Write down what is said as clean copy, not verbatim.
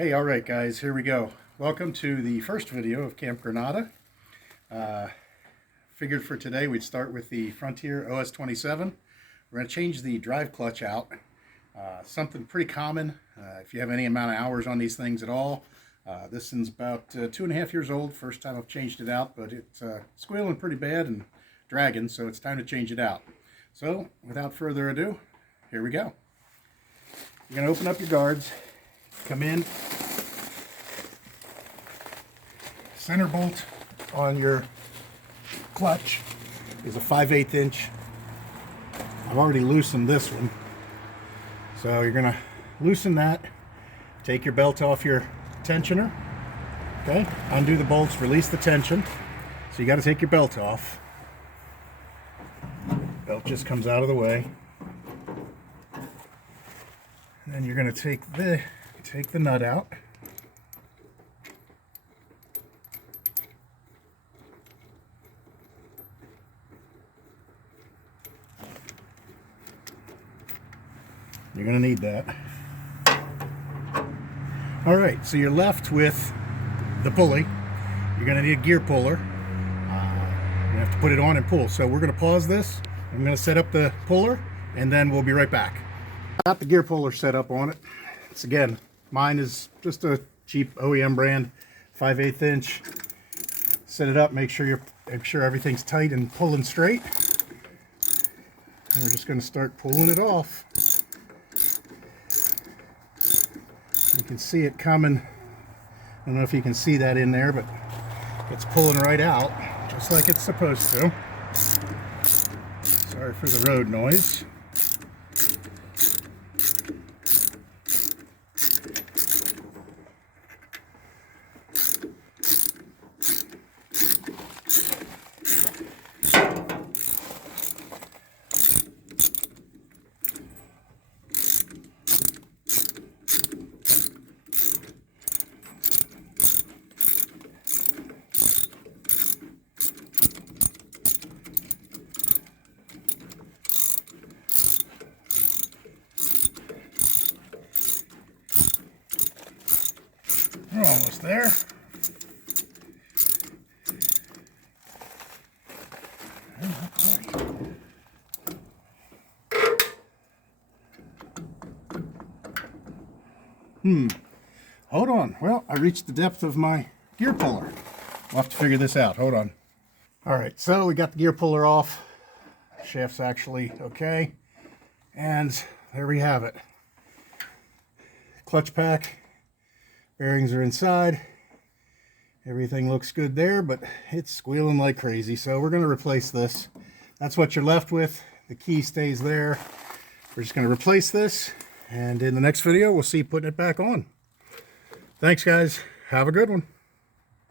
Hey, all right guys, here we go. Welcome to the first video of Camp Granada. Figured for today we'd start with the Frontier OS27. We're going to change the drive clutch out. Something pretty common if you have any amount of hours on these things at all. This one's about 2.5 years old. First time I've changed it out, but it's squealing pretty bad and dragging, so it's time to change it out. So without further ado, here we go. You're going to open up your guards, come in, center bolt on your clutch is a 5/8 inch. I've already loosened this one, so you're going to loosen that. Take your belt off your tensioner. Okay, undo the bolts, release the tension. So you got to take your belt off. Belt just comes out of the way. And then you're going to take the nut out. You're going to need that. All right, so you're left with the pulley. You're going to need a gear puller. You have to put it on and pull. So we're going to pause this. I'm going to set up the puller, and then we'll be right back. Got the gear puller set up on it. It's, again, mine is just a cheap OEM brand, 5/8 inch. Set it up. Make sure everything's tight and pulling straight. And we're just going to start pulling it off. You can see it coming. I don't know if you can see that in there, but it's pulling right out, just like it's supposed to. Sorry for the road noise. We're almost there. Hold on. Well, I reached the depth of my gear puller. We'll have to figure this out. Hold on. All right, so we got the gear puller off. Shaft's actually okay. And there we have it. Clutch pack. Bearings are inside. Everything looks good there, but it's squealing like crazy. So we're going to replace this. That's what you're left with. The key stays there. We're just going to replace this. And in the next video, we'll see putting it back on. Thanks, guys. Have a good one.